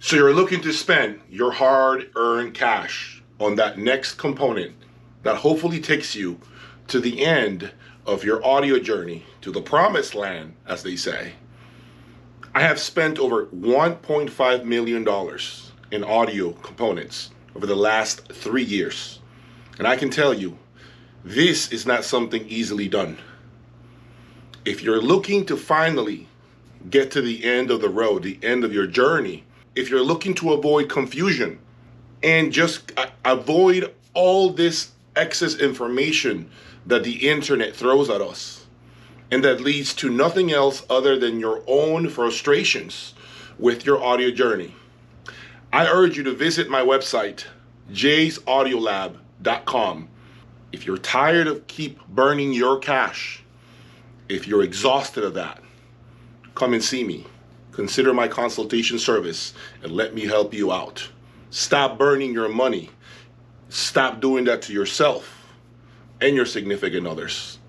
So you're looking to spend your hard-earned cash on that next component that hopefully takes you to the end of your audio journey, to the promised land, as they say. I have spent over $1.5 million in audio components over the last 3 years. And I can tell you, this is not something easily done. If you're looking to finally get to the end of the road, the end of your journey, if you're looking to avoid confusion and just avoid all this excess information that the internet throws at us, and that leads to nothing else other than your own frustrations with your audio journey, I urge you to visit my website, jayaudiolab.com. If you're tired of keep burning your cash, if you're exhausted of that, come and see me. Consider my consultation service and let me help you out. Stop burning your money. Stop doing that to yourself and your significant others.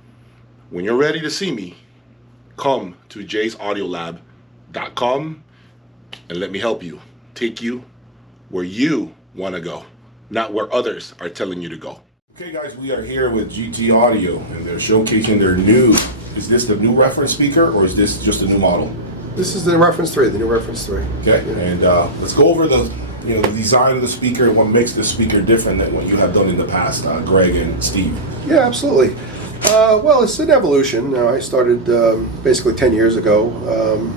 When you're ready to see me, come to jayaudiolab.com and let me help you. Take you where you want to go, not where others are telling you to go. Okay guys, we are here with GT Audio and they're showcasing their new, is this the new reference speaker or is this just a new model? This is the reference 3, the new reference 3. Okay, yeah. And let's go over the the design of the speaker and what makes the speaker different than what you have done in the past, Greg and Steve. Yeah, absolutely. Well, it's an evolution. I started basically 10 years ago.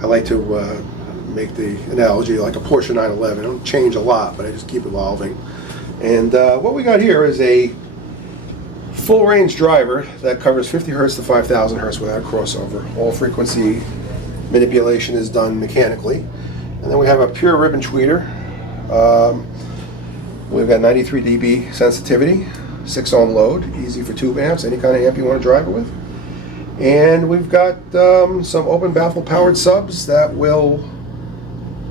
I like to make the analogy like a Porsche 911. I don't change a lot, but I just keep evolving. And what we got here is a full range driver that covers 50 hertz to 5,000 hertz without crossover. All frequency manipulation is done mechanically. And then we have a pure ribbon tweeter. We've got 93 dB sensitivity, 6 ohm load, easy for tube amps, any kind of amp you want to drive it with. And we've got some open baffle powered subs that will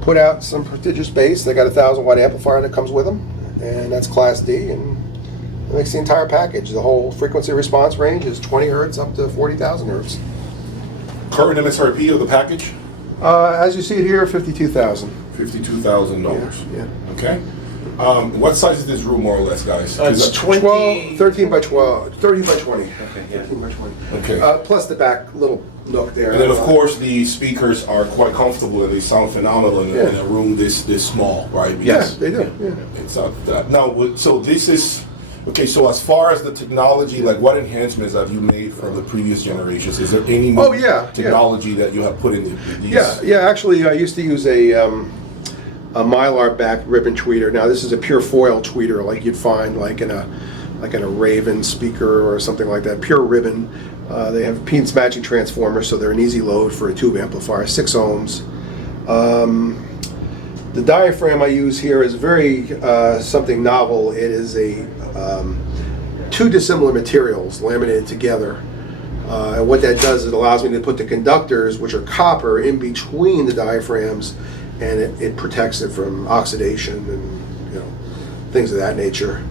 put out some prodigious bass. They got a 1,000 watt amplifier that comes with them, and that's Class D, and it makes the entire package. The whole frequency response range is 20 hertz up to 40,000 hertz. Current MSRP of the package? As you see it here, $52,000. $52,000. Yeah. Okay. What size is this room, more or less, guys? It's 13 by 12, 30 by 20. Okay, yeah. 13 by 20. Okay. Plus the back little nook there. And then, of course, the speakers are quite comfortable and they sound phenomenal in a room this small, right? Yes, they do. Yeah. It's now, so this is okay. So as far as the technology, like what enhancements have you made from the previous generations? Is there any new technology that you have put in these? Yeah. Actually, I used to use a mylar back ribbon tweeter. Now this is a pure foil tweeter, like you'd find like in a Raven speaker or something like that. Pure ribbon. They have impedance matching transformers, so they're an easy load for a tube amplifier. 6 ohms. The diaphragm I use here is very something novel. It is a 2 dissimilar materials laminated together. And what that does is it allows me to put the conductors, which are copper, in between the diaphragms, and it protects it from oxidation and things of that nature.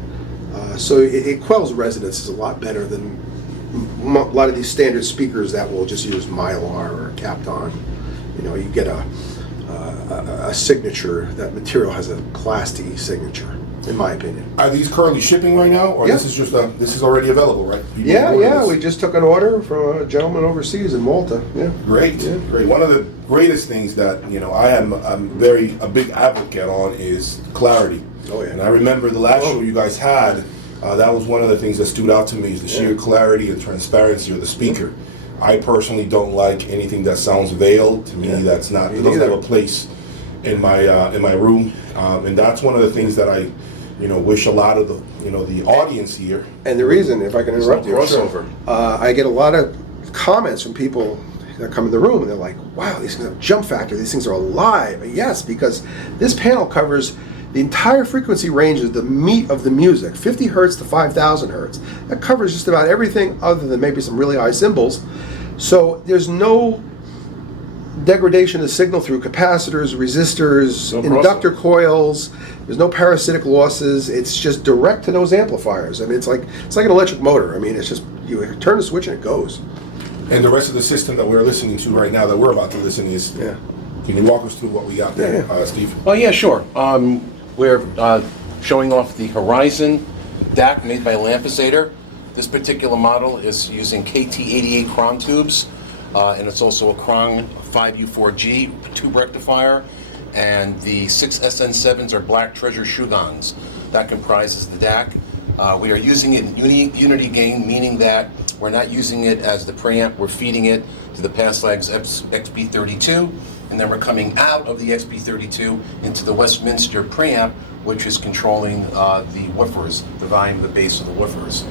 So it quells resonances a lot better than a lot of these standard speakers that will just use mylar or Kapton. You get a signature. That material has a Class D signature, in my opinion. Are these currently shipping right now, or this is just this is already available, right? Yeah. We just took an order from a gentleman overseas in Malta. Yeah. Great. One of the greatest things that I'm a big advocate on is clarity. Oh yeah. And I remember the last show you guys had. That was one of the things that stood out to me is the sheer clarity and transparency of the speaker. I personally don't like anything that sounds veiled. To me, that's not. It doesn't have a place in my room, and that's one of the things that I, wish a lot of the the audience here. And the reason, if I can interrupt you, I get a lot of comments from people that come in the room and they're like, "Wow, these things have jump factor. These things are alive." Yes, because this panel covers the entire frequency range is the meat of the music, 50 hertz to 5,000 hertz. That covers just about everything other than maybe some really high cymbals. So there's no degradation of signal through capacitors, resistors, inductor coils. There's no parasitic losses. It's just direct to those amplifiers. I mean, it's like an electric motor. I mean, it's just you turn the switch and it goes. And the rest of the system that we're listening to right now, that we're about to listen, is Can you walk us through what we got there, Steve? Oh yeah, sure. We're showing off the Horizon DAC made by Lampizator. This particular model is using KT88 Krong tubes, and it's also a Krong 5U4G tube rectifier, and the 6SN7s are Black Treasure shoe gongs. That comprises the DAC. We are using it in unity gain, meaning that we're not using it as the preamp, we're feeding it to the pass legs XB32, and then we're coming out of the XB32 into the Westminster preamp, which is controlling the woofers, the volume of the bass of the woofers.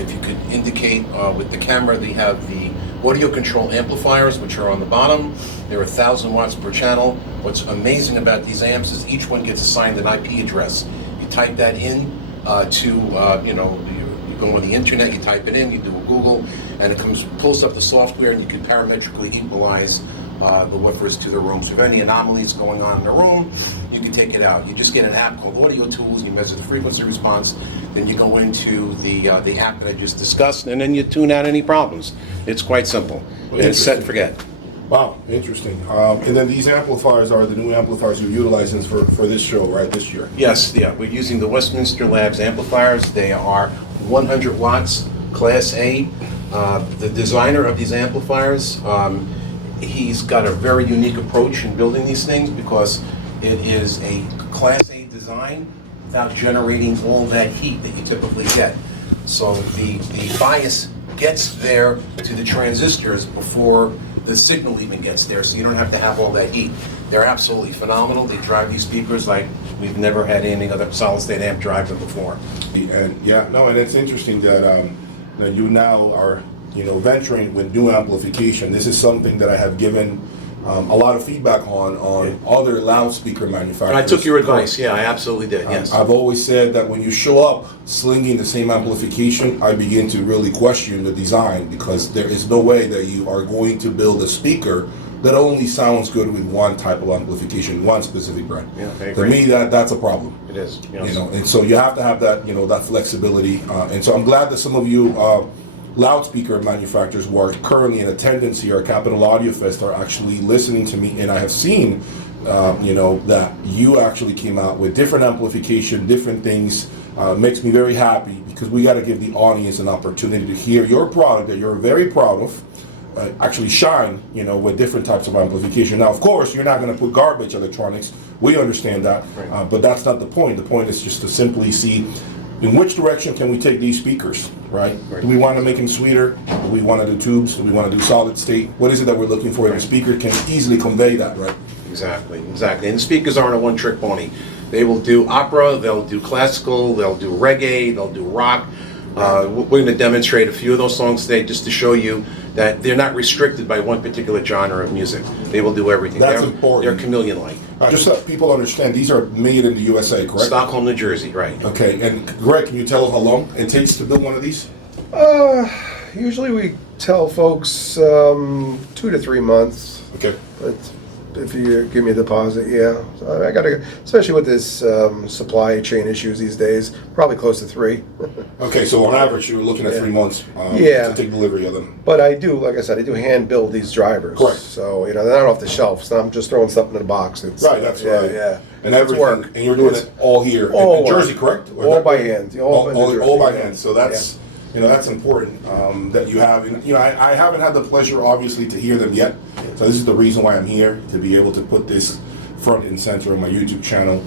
If you could indicate with the camera, they have the audio control amplifiers, which are on the bottom. They're 1,000 watts per channel. What's amazing about these amps is each one gets assigned an IP address. You type that in you go on the internet, you type it in, you do a Google, and it pulls up the software, and you can parametrically equalize the woofers to the room. So if any anomalies going on in the room, you can take it out. You just get an app called Audio Tools, you measure the frequency response, then you go into the app that I just discussed, and then you tune out any problems. It's quite simple. And it's set and forget. Wow, interesting. And then these amplifiers are the new amplifiers you're utilizing for this show, right, this year? Yes, yeah. We're using the Westminster Labs amplifiers. They are 100 watts, Class A. The designer of these amplifiers, he's got a very unique approach in building these things because it is a Class A design without generating all that heat that you typically get. So the bias gets there to the transistors before the signal even gets there, so you don't have to have all that heat. They're absolutely phenomenal. They drive these speakers like we've never had any other solid-state amp drive them before. And and it's interesting that you now are venturing with new amplification. This is something that I have given a lot of feedback on other loudspeaker manufacturers. And I took your advice. Yeah, I absolutely did. Yes. I've always said that when you show up slinging the same amplification, I begin to really question the design, because there is no way that you are going to build a speaker that only sounds good with one type of amplification, one specific brand. Yeah, I agree. To me, that's a problem. It is. Yes. And so you have to have that that flexibility. And so I'm glad that some of you loudspeaker manufacturers who are currently in attendance here at Capital Audio Fest are actually listening to me, and I have seen that you actually came out with different amplification, different things. Makes me very happy, because we got to give the audience an opportunity to hear your product that you're very proud of actually shine with different types of amplification. Now, of course, you're not going to put garbage electronics, we understand that, right. But that's not the point. The point is just to simply see in which direction can we take these speakers, right? Do we want to make them sweeter? Do we want to do tubes? Do we want to do solid state? What is it that we're looking for? And the speaker can easily convey that, right? Exactly. And the speakers aren't a one-trick pony. They will do opera, they'll do classical, they'll do reggae, they'll do rock. We're going to demonstrate a few of those songs today just to show you that they're not restricted by one particular genre of music. They will do everything. That's important. They're chameleon-like. Just so people understand, these are made in the USA, correct? Stockholm, New Jersey, right. Okay, and Greg, can you tell us how long it takes to build one of these? Usually we tell folks 2 to 3 months. Okay. But if you give me a deposit, yeah. So I gotta, especially with this supply chain issues these days, probably close to 3. Okay, so on average, you're looking at 3 months Yeah. to take delivery of them. But I do, like I said, I do hand build these drivers. Correct. So they're not off the shelf. So I'm just throwing something in a box. It's, Right, that's right. Yeah. And It's everything, work. and you're doing it all here all in Jersey, work. correct? Or All that- by hand. All in New Jersey, all by yeah. hand. So that's that's important that you have. And, I haven't had the pleasure, obviously, to hear them yet. So this is the reason why I'm here, to be able to put this front and center on my YouTube channel,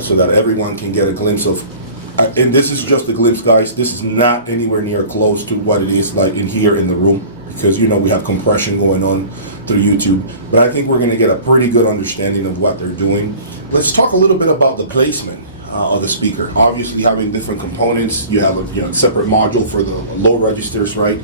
so that everyone can get a glimpse of. And this is just a glimpse, guys. This is not anywhere near close to what it is like in here in the room, because we have compression going on through YouTube. But I think we're going to get a pretty good understanding of what they're doing. Let's talk a little bit about the placement of the speaker. Obviously, having different components, you have a separate module for the low registers, right?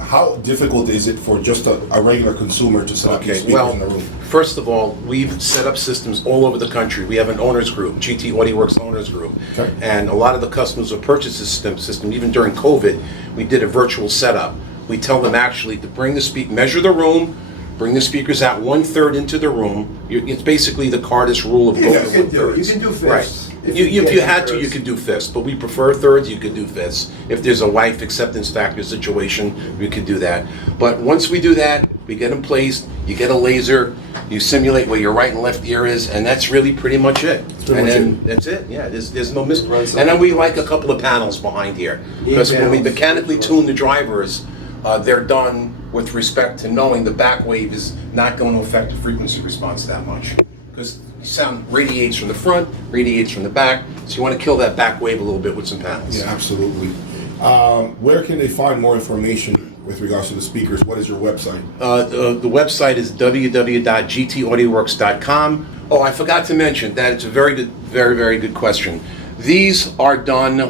How difficult is it for just a regular consumer to set up these speakers in the room? First of all, we've set up systems all over the country. We have an owners group, GT AudioWorks owners group, Okay. and a lot of the customers who purchased this system, even during COVID, we did a virtual setup. We tell them actually to bring the measure the room, bring the speakers out 1/3 into the room. It's basically the Cardis rule of going You can do it. You thirds. can do fifths. Right. If If you had to, you fifths. could do fifths, but we prefer thirds. You could do fifths. If there's a wife acceptance factor situation, we could do that. But once we do that, we get them placed, you get a laser, you simulate where your right and left ear is, and that's really pretty much it. That's it. Yeah, there's no mystery. And then we like a couple of panels behind here, because when we mechanically tune the drivers, they're done with respect to knowing the back wave is not going to affect the frequency response that much, because sound radiates from the front, radiates from the back, so you want to kill that back wave a little bit with some panels. Yeah, absolutely. Where can they find more information with regards to the speakers? What is your website? The website is www.gtaudioworks.com. Oh, I forgot to mention that it's a very good, very good question. These are done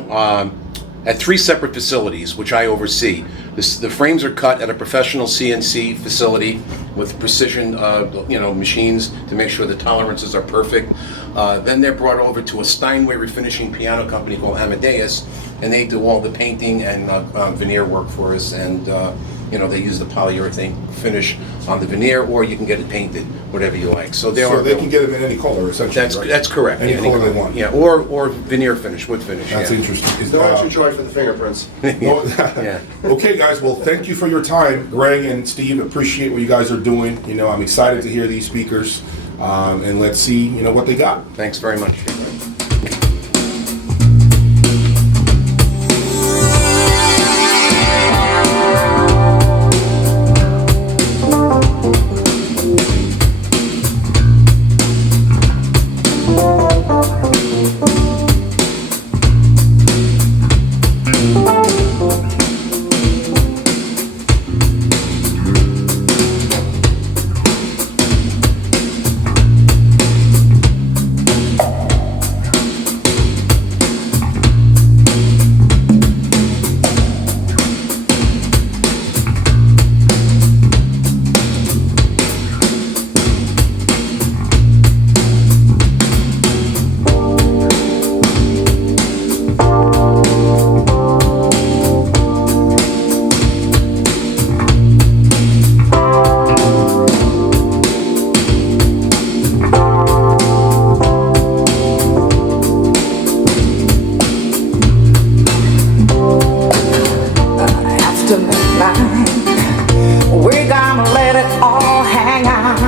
at 3 separate facilities, which I oversee. The frames are cut at a professional CNC facility with precision, machines to make sure the tolerances are perfect. Then they're brought over to a Steinway refinishing piano company called Amadeus, and they do all the painting and veneer work for us. And they use the polyurethane finish on the veneer, or you can get it painted, whatever you like. So they can get them in any color, essentially. That's correct. Any color they want. Yeah, or veneer finish, wood finish. That's interesting. There's no extra charge for the fingerprints. No, Yeah. Okay, guys. Well, thank you for your time, Greg and Steve. Appreciate what you guys are doing. I'm excited to hear these speakers, and let's see, what they got. Thanks very much. We're gonna let it all hang out.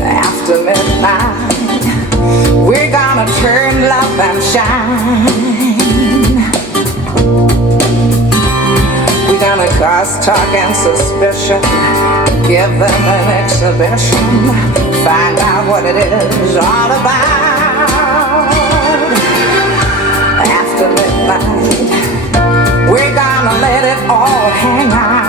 After midnight, we're gonna turn love and shine. We're gonna cause talk and suspicion, give them an exhibition, find out what it is all about. After midnight, we're gonna let it all hang out.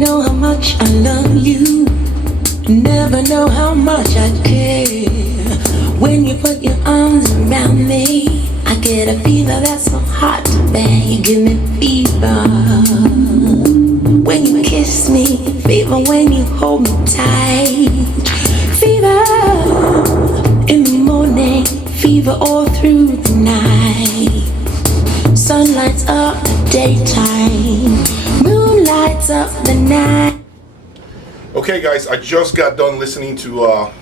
know how much I love you. Never know how much I care. When you put your arms around me, I get a fever that's so hard to bear. You give me fever when you kiss me, fever when you hold me tight, fever in the morning, fever all through the night. Sun lights up the daytime, moon lights up the night. Okay, guys, I just got done listening to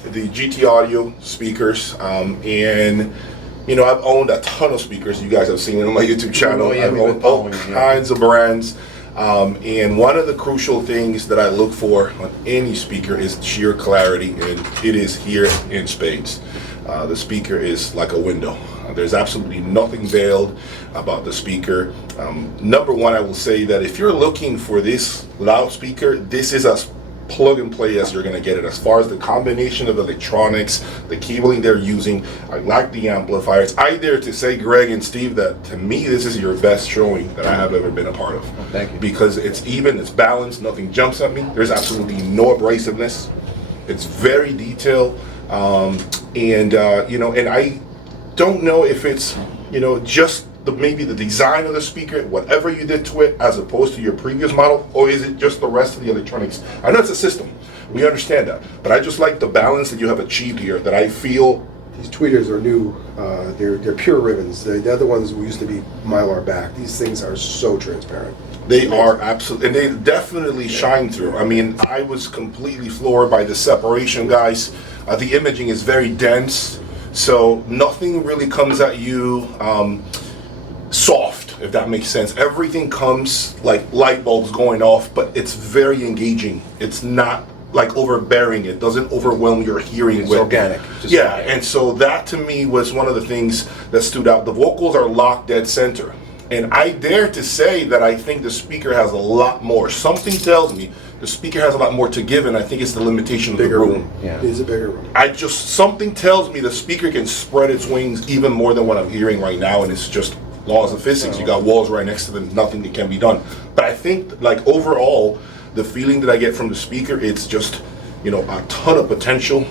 the GT Audio speakers, and you know, I've owned a ton of speakers. You guys have seen it on my YouTube channel. Yeah, I've owned all kinds of brands, and one of the crucial things that I look for on any speaker is sheer clarity, and it is here in spades. The speaker is like a window. There's absolutely nothing veiled about the speaker. Number one, I will say that if you're looking for this loudspeaker, this is as plug and play as you're going to get it. As far as the combination of electronics, the cabling they're using, I like the amplifiers. I dare to say, Greg and Steve, that to me this is your best showing that I have ever been a part of. Thank you. Because it's even, it's balanced, nothing jumps at me. There's absolutely no abrasiveness. It's very detailed, you know, and I don't know if it's, you know, just maybe the design of the speaker, whatever you did to it, as opposed to your previous model, or is it just the rest of the electronics? I know it's a system, we understand that, but I just like the balance that you have achieved here, that I feel. These tweeters are new. They're pure ribbons. The other ones used to be Mylar back. These things are so transparent. They are absolutely, and they definitely shine through. I mean, I was completely floored by the separation, guys. The imaging is very dense, so nothing really comes at you soft, if that makes sense. Everything comes like light bulbs going off, but it's very engaging. It's not like overbearing. It doesn't overwhelm your hearing. It's organic. Yeah, and so that to me was one of the things that stood out. The vocals are locked dead center, and I dare to say that I think the speaker has a lot more. Something tells me the speaker has a lot more to give, and I think it's the limitation of the room. Yeah, it is a bigger room. Something tells me the speaker can spread its wings even more than what I'm hearing right now, and it's just laws of physics. You got walls right next to them, nothing that can be done. But I think, like, overall, the feeling that I get from the speaker, it's just, you know, a ton of potential.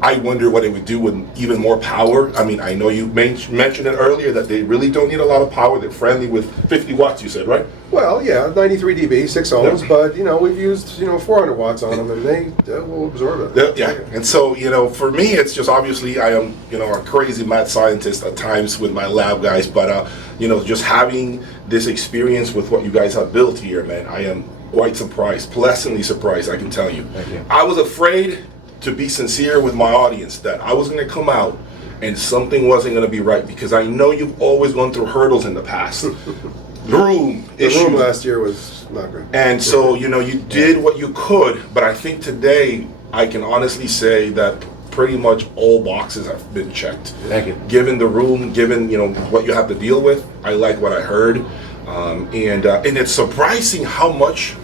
I wonder what it would do with even more power. I mean, I know you mentioned it earlier that they really don't need a lot of power. They're friendly with 50 watts, you said, right? Well, yeah, 93 dB, 6 ohms, but, you know, we've used, you know, 400 watts on them, and they will absorb it. Yeah, and so, you know, for me, it's just obviously I am, you know, a crazy mad scientist at times with my lab guys, but, you know, just having this experience with what you guys have built here, man, I am quite surprised, pleasantly surprised, I can tell you. Thank you. I was afraid, to be sincere with my audience, that I was going to come out and something wasn't going to be right, because I know you've always gone through hurdles in the past. The room last year was not good. And so, you know, you did what you could, but I think today I can honestly say that pretty much all boxes have been checked. Thank you. Given the room, given, you know, what you have to deal with, I like what I heard. And it's surprising how much,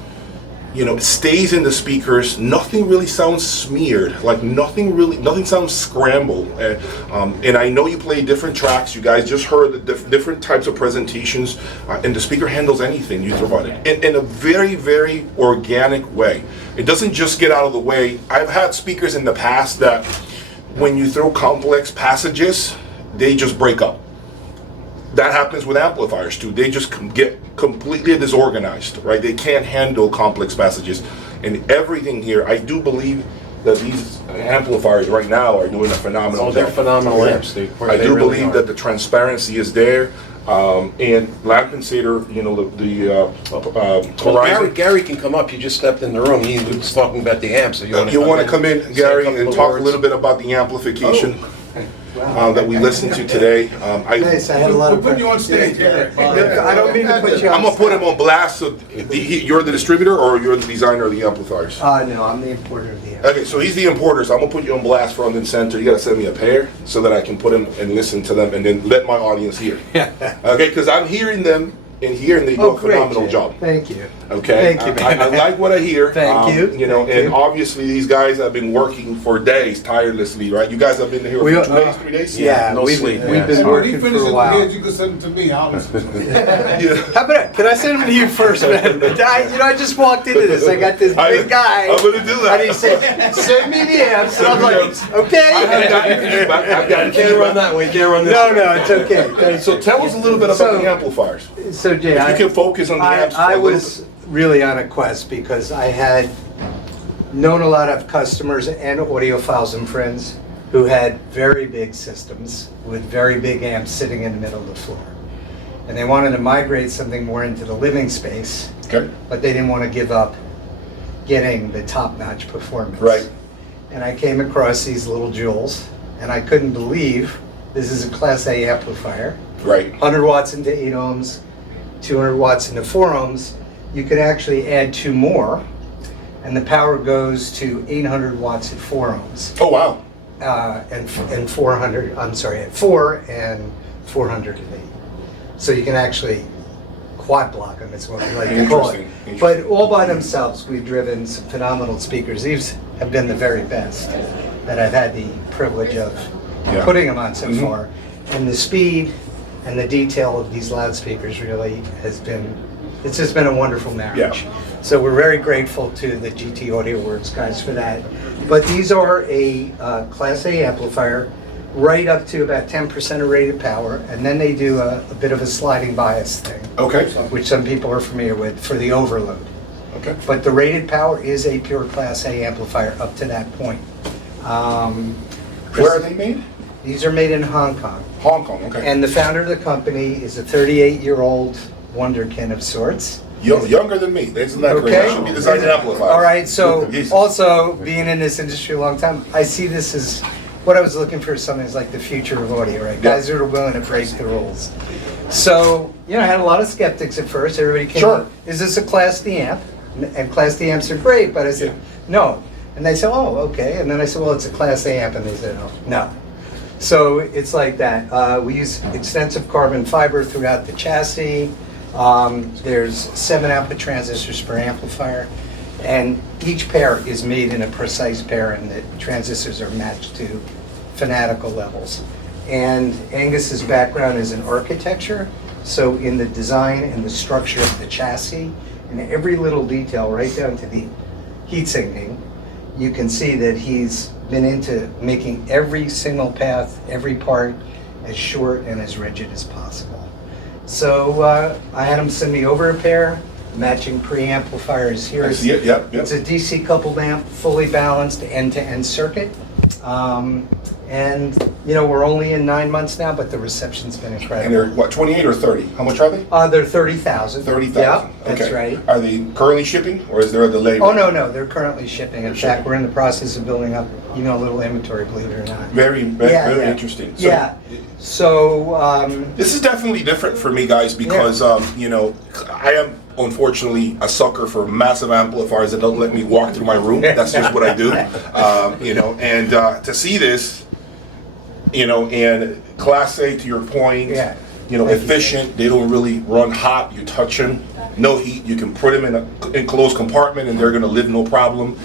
you know, it stays in the speakers. Nothing really sounds smeared. Like nothing sounds scrambled. And I know you play different tracks. You guys just heard the different types of presentations, and the speaker handles anything you throw at it in a very, very organic way. It doesn't just get out of the way. I've had speakers in the past that when you throw complex passages, they just break up. That happens with amplifiers too. They just get completely disorganized, right? They can't handle complex passages. And everything here, I do believe that these amplifiers right now are doing a phenomenal job. They're phenomenal amps. I do believe that the transparency is there. And Lampensator, you know, the Horizon. Gary can come up. You just stepped in the room. He was talking about the amps. So you want to come in, Gary, and talk a little bit about the amplification that we listened to today. Nice, I had a lot of. We'll put you on stage, Gary. I don't mean to put you on. I'm gonna put him on blast. So you're the distributor, or you're the designer of the amplifiers? No, I'm the importer of the amp. Okay, so he's the importer, so I'm gonna put you on blast front and center. You gotta send me a pair so that I can put them and listen to them, and then let my audience hear. Okay, because I'm hearing them in here, and they do a phenomenal job. Thank you. Okay, Thank you. I like what I hear. Thank you. You know, Thank and you. obviously these guys have been working for days tirelessly, right? You guys have been here for 2 days, 3 days. Yeah, no we've sleep. been When he working for finishes a the while. heads, you can send them to me. I'll listen to it. Yeah. How about can I send them to you first, man? I just walked into this. I got this big guy. I'm gonna do that. And he said, "Send me the amps." And I'm like, "Okay." I've gotten feedback. I've gotten Can't run feedback. that way. Can't run this No, way. no, it's okay. Thank So you. tell us a little bit about So- the amplifiers. So Jay, If you can focus on the amps. I for a little was really on a quest because I had known a lot of customers and audiophiles and friends who had very big systems with very big amps sitting in the middle of the floor. And they wanted to migrate something more into the living space, bit. Okay. but they didn't want to give up getting the top-notch performance. Right. And I came across these little jewels, and I couldn't believe this is a Class A amplifier. Right. 100 watts into 8 ohms, 200 watts into 4 ohms. You could actually add 2 more, and the power goes to 800 watts at 4 ohms. Oh wow. And 400, I'm sorry, at 4 and 400 at 8. So you can actually quad block them, is what we like to call it. Interesting. But all by themselves, we've driven some phenomenal speakers. These have been the very best that I've had the privilege of Yeah. putting them on so Mhm. far. And the speed and the detail of these loudspeakers really has been, it's just been a wonderful marriage. Yeah. So we're very grateful to the GT Audio Works guys for that. But these are a Class A amplifier, right up to about 10% of rated power, and then they do a bit of a sliding bias thing, Okay. which some people are familiar with for the overload. Okay. But the rated power is a pure Class A amplifier up to that point. Where are they made? These are made in Hong Kong. Hong Kong. Okay. And the founder of the company is a 38-year-old wonderkin of sorts. Younger than me. Isn't that great? Okay. I should be designing amplifiers. All right, so Jesus. also being in this industry a long time, I see this as what I was looking for. Something is like the future of audio, right? Yeah. Guys that are willing to break the rules. So, I had a lot of skeptics at first. Everybody came Sure. up, is this a Class D amp? And Class D amps are great, but I said, no. And they said, oh, okay. And then I said, well, it's a Class A amp. And they said, oh, no. So it's like that. We use extensive carbon fiber throughout the chassis. There's 7 output transistors per amplifier, and each pair is made in a precise pair, and the transistors are matched to fanatical levels. And Angus's background is in architecture, so in the design and the structure of the chassis, and every little detail, right down to the heat sinking, you can see that he's been into making every single path, every part, as short and as rigid as possible. So I had him send me over a pair, matching preamplifiers here. I see it. Yep. It's a DC coupled amp, fully balanced end-to-end circuit. And we're only in 9 months now, but the reception's been And incredible. they're what, 28 or 30? How much are they? They're 30,000. 30,000. Yeah, that's Okay. right. Are they currently shipping, or is there a delay? Oh, no, they're currently shipping. In fact, we're in the process of building up, a little inventory, believe it or not. Very Yeah. interesting. So, Yeah. So, This is definitely different for me, guys, because I am unfortunately a sucker for massive amplifiers that don't let me walk through my room. That's just what I do. And to see this, and Class A, to your point, Yeah. efficient. They don't really run hot. You touch them, no heat. You can put them in an enclosed compartment, and they're going to live no problem.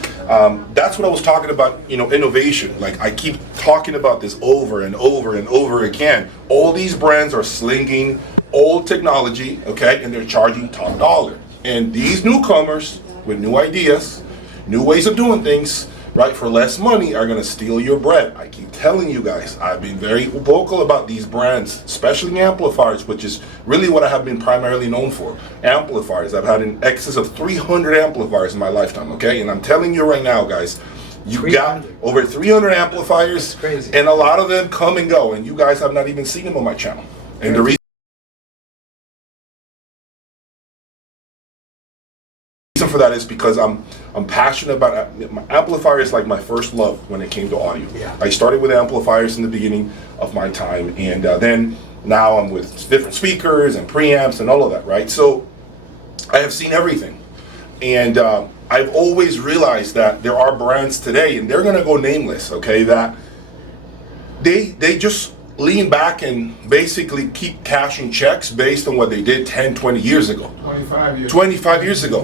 That's what I was talking about. Innovation. Like I keep talking about this over and over and over again. All these brands are slinging old technology, okay, and they're charging top dollar. And these newcomers with new ideas, new ways of doing things, right, for less money, are gonna steal your bread. I keep telling you guys, I've been very vocal about these brands, especially amplifiers, which is really what I have been primarily known for. Amplifiers. I've had in excess of 300 amplifiers in my lifetime, okay? And I'm telling you right now, guys, you got over 300 amplifiers, crazy. and a lot of them come and go, and you guys have not even seen them on my channel. And the reason for that is because I'm passionate about amplifiers. Like my first love when it came to audio. Yeah. I started with amplifiers in the beginning of my time, and then now I'm with different speakers and preamps and all of that, right? So I have seen everything, and I've always realized that there are brands today, and they're gonna go nameless, okay, that they just lean back and basically keep cashing checks based on what they did 10, 20 years ago. 25 years. 25 years ago.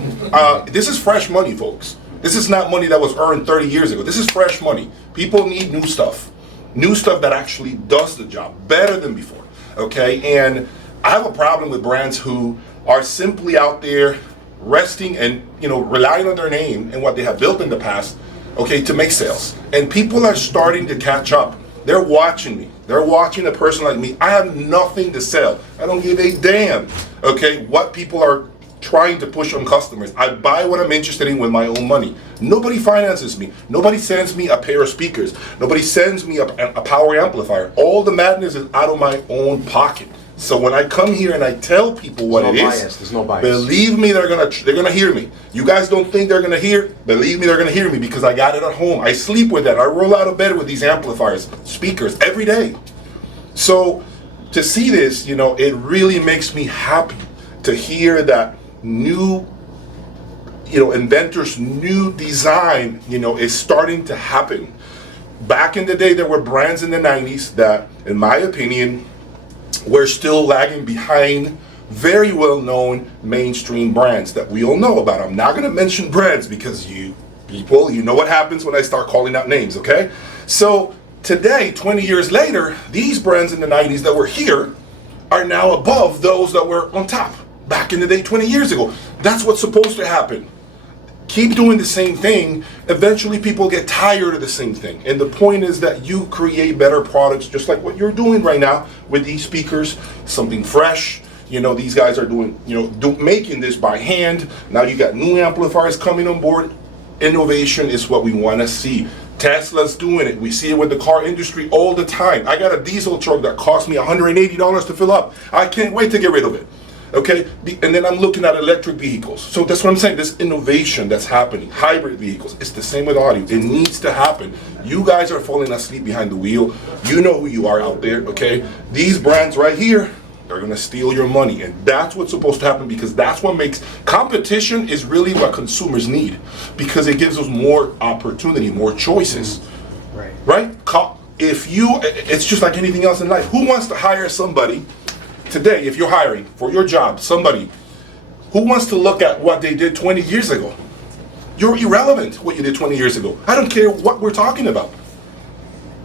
This is fresh money, folks. This is not money that was earned 30 years ago. This is fresh money. People need new stuff that actually does the job better than before. Okay, and I have a problem with brands who are simply out there resting and relying on their name and what they have built in the past, okay, to make sales. And people are starting to catch up. They're watching me. They're watching a person like me. I have nothing to sell. I don't give a damn, okay, what people are trying to push on customers. I buy what I'm interested in with my own money. Nobody finances me. Nobody sends me a pair of speakers. Nobody sends me a power amplifier. All the madness is out of my own pocket. So when I come here and I tell people what it is, there's no bias. Believe me, they're gonna hear me. You guys don't think they're gonna hear? Believe me, they're gonna hear me because I got it at home. I sleep with that. I roll out of bed with these amplifiers, speakers every day. So to see this, it really makes me happy to hear that new, inventors, new design, is starting to happen. Back in the day, there were brands in the 90s that, in my opinion, we're still lagging behind very well-known mainstream brands that we all know about. I'm not going to mention brands because you know what happens when I start calling out names, okay? So today, 20 years later, these brands in the 90s that were here are now above those that were on top back in the day 20 years ago. That's what's supposed to happen. Keep doing the same thing. Eventually people get tired of the same thing. And the point is that you create better products just like what you're doing right now with these speakers, something fresh. These guys are doing, making this by hand. Now you got new amplifiers coming on board. Innovation is what we want to see. Tesla's doing it. We see it with the car industry all the time. I got a diesel truck that cost me $180 to fill up. I can't wait to get rid of it. Okay, and then I'm looking at electric vehicles. So that's what I'm saying, this innovation that's happening, hybrid vehicles, it's the same with audio. It needs to happen. You guys are falling asleep behind the wheel. You know who you are out there, okay? These brands right here, they're gonna steal your money. And that's what's supposed to happen because that's what makes, competition is really what consumers need because it gives us more opportunity, more choices. Right? It's just like anything else in life. Who wants to hire somebody today, if you're hiring for your job, somebody who wants to look at what they did 20 years ago? You're irrelevant what you did 20 years ago. I don't care what we're talking about.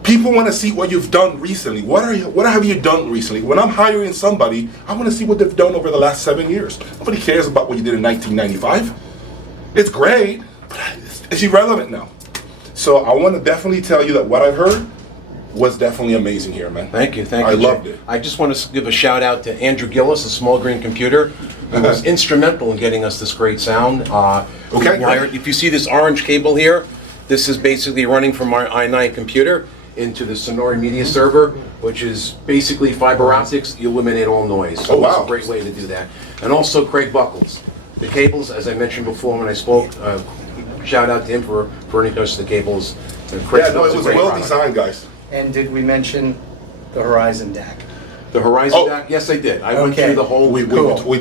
People want to see what you've done recently. What have you done recently? When I'm hiring somebody, I want to see what they've done over the last 7 years. Nobody cares about what you did in 1995. It's great, but it's irrelevant now. So I want to definitely tell you that what I've heard was definitely amazing here, man. Thank you. I loved it. I just want to give a shout out to Andrew Gillis, a Small Green Computer, who was instrumental in getting us this great sound. Okay, great. If you see this orange cable here, this is basically running from our i9 computer into the Sonori Media Server, which is basically fiber optics. You eliminate all noise. So wow. It's a great way to do that. And also Craig Buckles. The cables, as I mentioned before when I spoke, shout out to him for furnishing us the cables. It was well designed, guys. And did we mention the Horizon DAC? The Horizon DAC? Yes, I did. I went through the whole... We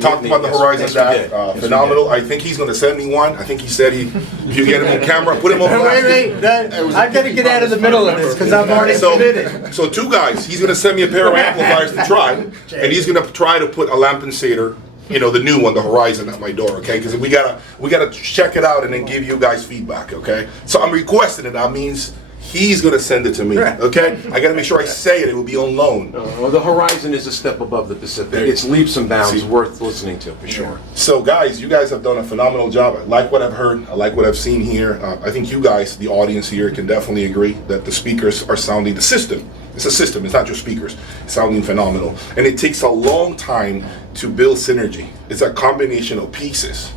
talked about the Horizon DAC. Phenomenal. I think he's going to send me one. I think he said if you get him on camera, put him on blast. Wait. I've got to get out of the middle of this because I'm already committed. So two guys. He's going to send me a pair of amplifiers to try, and he's going to try to put a lampensator, the new one, the Horizon, at my door, okay? Because we gotta check it out and then give you guys feedback, okay? So I'm requesting it. That means he's going to send it to me, okay? I got to make sure I say it. It will be on loan. Well, the Horizon is a step above the Pacific. It's leaps and bounds, worth listening to, for sure. So, guys, you guys have done a phenomenal job. I like what I've heard. I like what I've seen here. I think you guys, the audience here, can definitely agree that the speakers are sounding, the system. It's a system. It's not just speakers. It's sounding phenomenal. And it takes a long time to build synergy. It's a combination of pieces.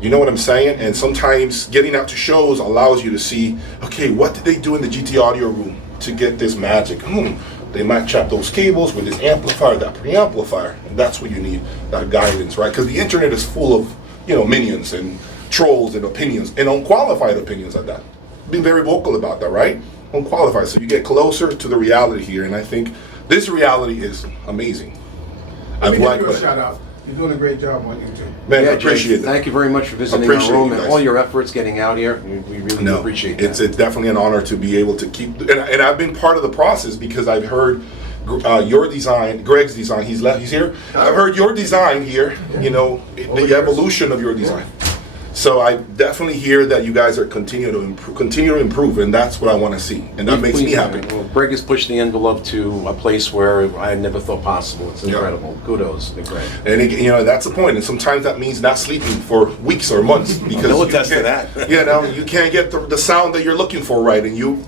You know what I'm saying? And sometimes getting out to shows allows you to see, okay, what did they do in the GT audio room to get this magic? They match up those cables with this amplifier, that preamplifier. And that's what you need, that guidance, right? Because the internet is full of, minions and trolls and opinions, and unqualified opinions at that. Being very vocal about that, right? Unqualified. So you get closer to the reality here, and I think this reality is amazing. Let me give you a shout out. You're doing a great job on YouTube. Man, I appreciate that. Thank you very much for visiting our room and all your efforts getting out here. We really appreciate that. It's definitely an honor to be able to keep, and I've been part of the process because I've heard your design, Greg's design. He's here. I've heard your design here. You know, the evolution of your design. So I definitely hear that you guys are continue to improve, and that's what I want to see, and that makes me happy. Well, Greg has pushed the envelope to a place where I never thought possible. It's incredible. Kudos to Greg. And you know, that's the point. And sometimes that means not sleeping for weeks or months because No attest to that. You know, you can't get the sound that you're looking for right, and you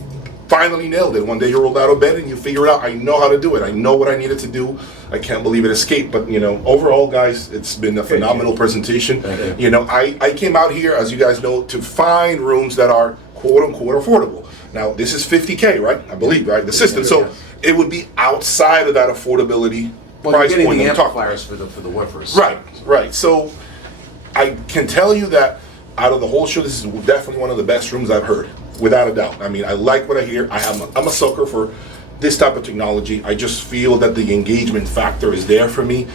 finally nailed it. One day you rolled out of bed and you figured out, I know how to do it. I know what I needed to do. I can't believe it escaped. But you know, overall, guys, it's been a phenomenal presentation. You know, I came out here, as you guys know, to find rooms that are quote unquote affordable. Now, this is $50K, right? I believe, right? The system. So it would be outside of that affordability price you're getting point. the amplifiers for the woofers. Right. So I can tell you that out of the whole show, this is definitely one of the best rooms I've heard, without a doubt. I mean, I like what I hear. I'm a sucker for this type of technology. I just feel that the engagement factor is there for me.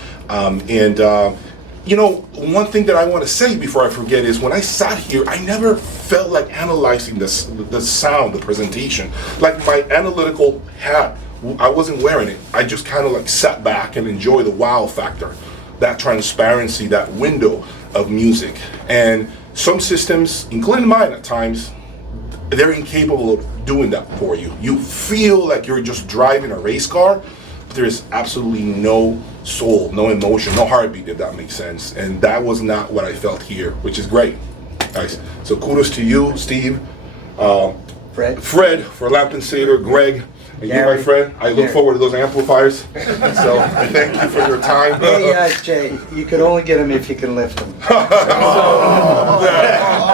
You know, one thing that I want to say before I forget is when I sat here, I never felt like analyzing the sound, the presentation. Like my analytical hat, I wasn't wearing it. I just kind of like sat back and enjoyed the wow factor, that transparency, that window of music. And some systems, including mine at times, they're incapable of doing that for you. You feel like you're just driving a race car, but there's absolutely no soul, no emotion, no heartbeat, if that makes sense. And that was not what I felt here, which is great, guys. So kudos to you, Steve, Fred for Lamp and Satyr, Greg, and you, my friend. I look forward to those amplifiers. So I thank you for your time. Hey, Jay, you could only get them if you can lift them.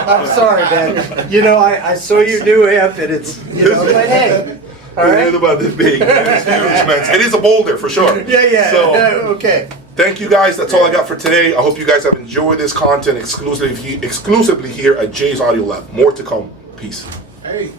I'm sorry, man. You know, I saw your new amp, and it's, you know, but hey. All right. It is about this big, man. It's huge, man. It is a boulder for sure. Yeah. So, okay. Thank you guys. That's all I got for today. I hope you guys have enjoyed this content exclusively here at Jay's Audio Lab. More to come. Peace. Hey.